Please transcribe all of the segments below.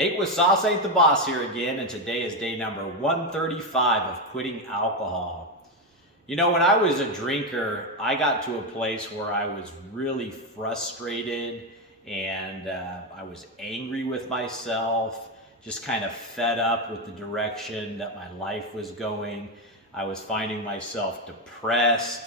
Nate with Sauce Ain't the Boss here again, and today is day number 135 of quitting alcohol. You know, when I was a drinker, I got to a place where I was really frustrated and I was angry with myself, just kind of fed up with the direction that my life was going. I was finding myself depressed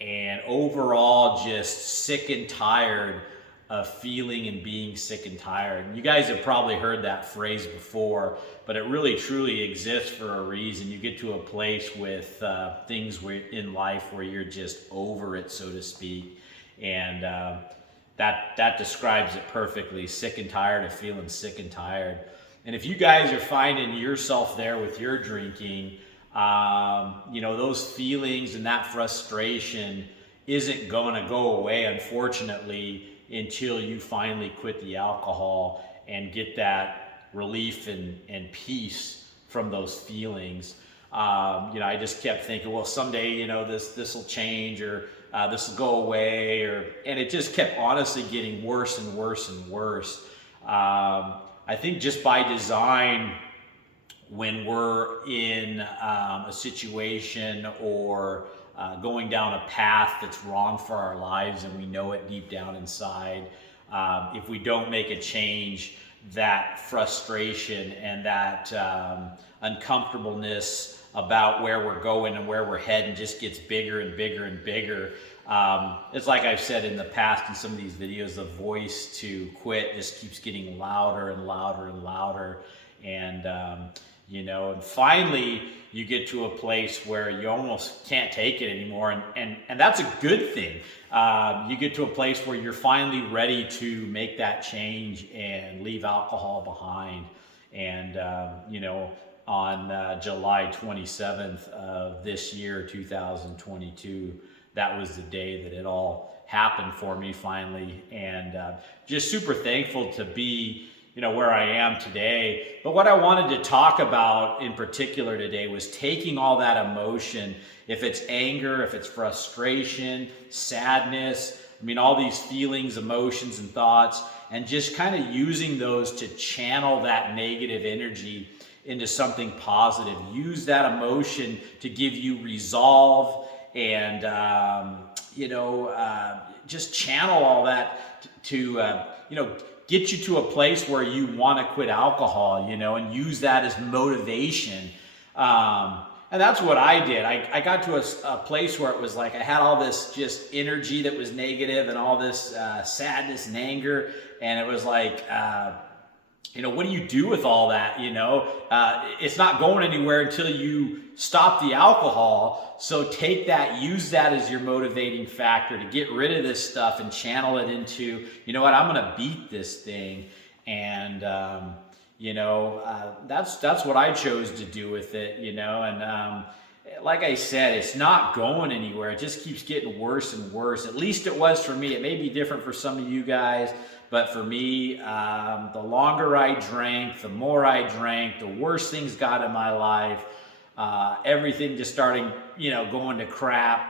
and overall just sick and tired of feeling and being sick and tired. You guys have probably heard that phrase before, but it really truly exists for a reason. You get to a place with things in life where you're just over it, so to speak, and that describes it perfectly. Sick and tired of feeling sick and tired. And if you guys are finding yourself there with your drinking, those feelings and that frustration isn't going to go away, unfortunately, until you finally quit the alcohol and get that relief and peace from those feelings. I just kept thinking, well, someday, this will change, or this will go away, and it just kept honestly getting worse and worse and worse. I think just by design, when we're in a situation or going down a path that's wrong for our lives and we know it deep down inside, if we don't make a change, that frustration and that uncomfortableness about where we're going and where we're heading just gets bigger and bigger and bigger. It's like I've said in the past in some of these videos, the voice to quit just keeps getting louder and louder and louder. And finally you get to a place where you almost can't take it anymore. And that's a good thing. You get to a place where you're finally ready to make that change and leave alcohol behind. And, on July 27th of this year, 2022, that was the day that it all happened for me finally. And just super thankful to be where I am today. But what I wanted to talk about in particular today was taking all that emotion, if it's anger, if it's frustration, sadness, all these feelings, emotions, and thoughts, and just kind of using those to channel that negative energy into something positive. Use that emotion to give you resolve and, just channel all that to get you to a place where you want to quit alcohol, and use that as motivation. And that's what I did. I got to a place where it was like I had all this just energy that was negative and all this sadness and anger. And it was like, what do you do with all that? It's not going anywhere until you stop the alcohol. So take that, use that as your motivating factor to get rid of this stuff and channel it into, I'm going to beat this thing. And, that's what I chose to do with it, and like I said, it's not going anywhere. It just keeps getting worse and worse. At least it was for me. It may be different for some of you guys, but for me, the longer I drank, the more I drank, the worse things got in my life. Everything just starting, going to crap.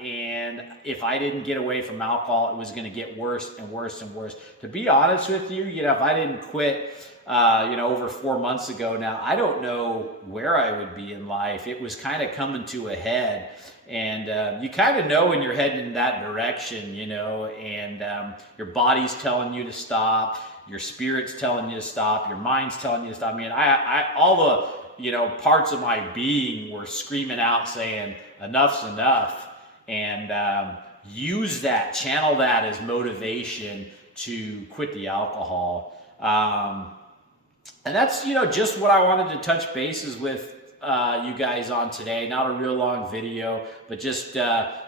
And if I didn't get away from alcohol, it was going to get worse and worse and worse. To be honest with you, if I didn't quit, over 4 months ago now, I don't know where I would be in life. It was kind of coming to a head. And you kind of know when you're heading in that direction, and your body's telling you to stop, your spirit's telling you to stop, your mind's telling you to stop. All the, parts of my being were screaming out saying, enough's enough. And use that, channel that as motivation to quit the alcohol. And that's, just what I wanted to touch bases with you guys on today. Not a real long video, but just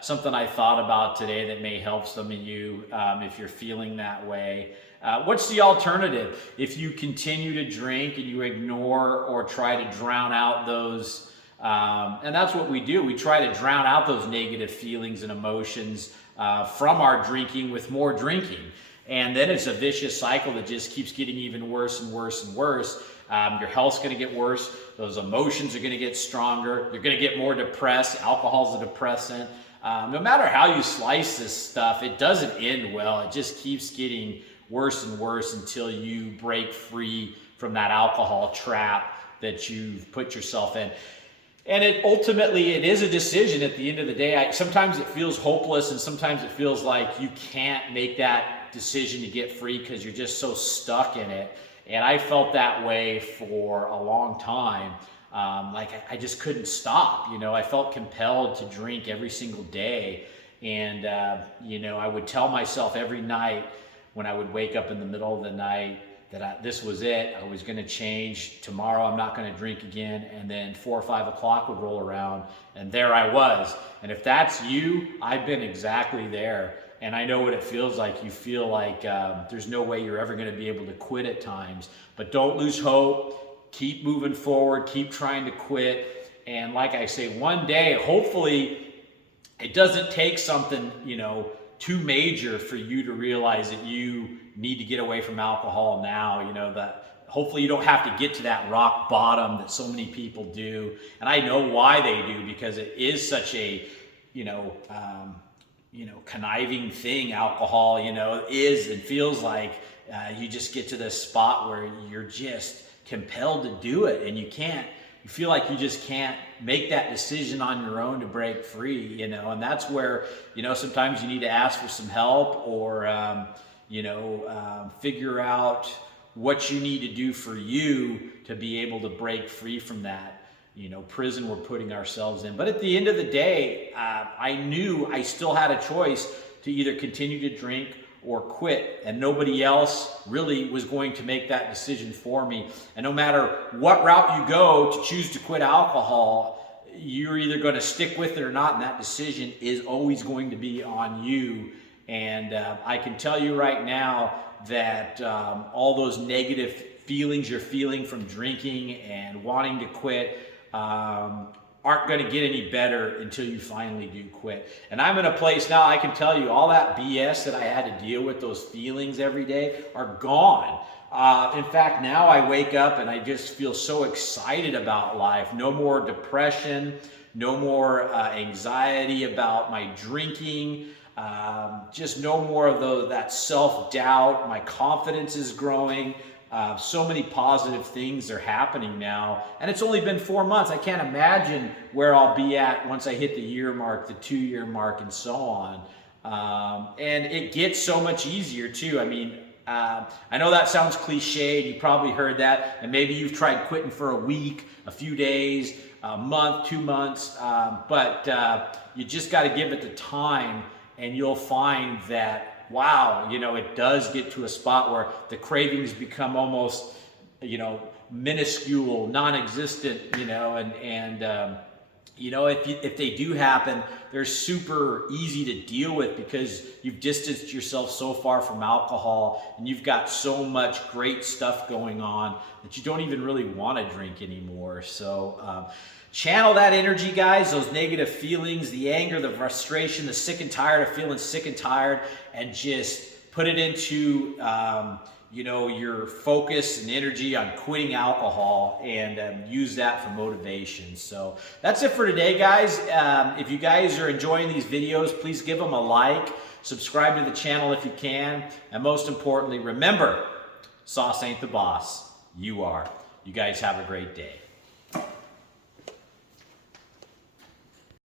something I thought about today that may help some of you if you're feeling that way. What's the alternative? If you continue to drink and you ignore or try to drown out those, and that's what we do. We try to drown out those negative feelings and emotions from our drinking with more drinking. And then it's a vicious cycle that just keeps getting even worse and worse and worse. Your health's going to get worse. Those emotions are going to get stronger. You're going to get more depressed. Alcohol's a depressant. No matter how you slice this stuff, it doesn't end well. It just keeps getting worse and worse until you break free from that alcohol trap that you've put yourself in. And it ultimately, it is a decision at the end of the day. Sometimes it feels hopeless, and sometimes it feels like you can't make that decision to get free because you're just so stuck in it. And I felt that way for a long time. Like I just couldn't stop. I felt compelled to drink every single day. And, I would tell myself every night when I would wake up in the middle of the night that this was it. I was going to change. Tomorrow I'm not going to drink again. And then 4 or 5 o'clock would roll around, and there I was. And if that's you, I've been exactly there. And I know what it feels like. You feel like there's no way you're ever going to be able to quit at times. But don't lose hope. Keep moving forward. Keep trying to quit. And like I say, one day, hopefully, it doesn't take something, too major for you to realize that you need to get away from alcohol now. That hopefully you don't have to get to that rock bottom that so many people do. And I know why they do, because it is such a, conniving thing. Alcohol, is and feels like you just get to this spot where you're just compelled to do it, and you feel like you just can't make that decision on your own to break free, and that's where, sometimes you need to ask for some help, or, figure out what you need to do for you to be able to break free from that, prison we're putting ourselves in. But at the end of the day, I knew I still had a choice to either continue to drink or quit, and nobody else really was going to make that decision for me. And no matter what route you go to choose to quit alcohol, you're either going to stick with it or not, and that decision is always going to be on you. And I can tell you right now that all those negative feelings you're feeling from drinking and wanting to quit aren't going to get any better until you finally do quit. And I'm in a place now, I can tell you, all that BS that I had to deal with, those feelings every day, are gone. In fact, now I wake up and I just feel so excited about life. No more depression, no more anxiety about my drinking, just no more of that self-doubt. My confidence is growing. So many positive things are happening now, and it's only been 4 months. I can't imagine where I'll be at once I hit the year mark, the 2-year mark, and so on. And it gets so much easier too. I mean, I know that sounds cliche, and you probably heard that, and maybe you've tried quitting for a week, a few days, a month, 2 months, but you just got to give it the time, and you'll find that, wow, it does get to a spot where the cravings become almost, minuscule, non-existent, if they do happen, they're super easy to deal with because you've distanced yourself so far from alcohol, and you've got so much great stuff going on that you don't even really want to drink anymore. So channel that energy, guys, those negative feelings, the anger, the frustration, the sick and tired of feeling sick and tired, and just put it into your focus and energy on quitting alcohol, and use that for motivation. So that's it for today, guys. If you guys are enjoying these videos, please give them a like, subscribe to the channel if you can, and most importantly, remember, sauce ain't the boss, you are. You guys have a great day.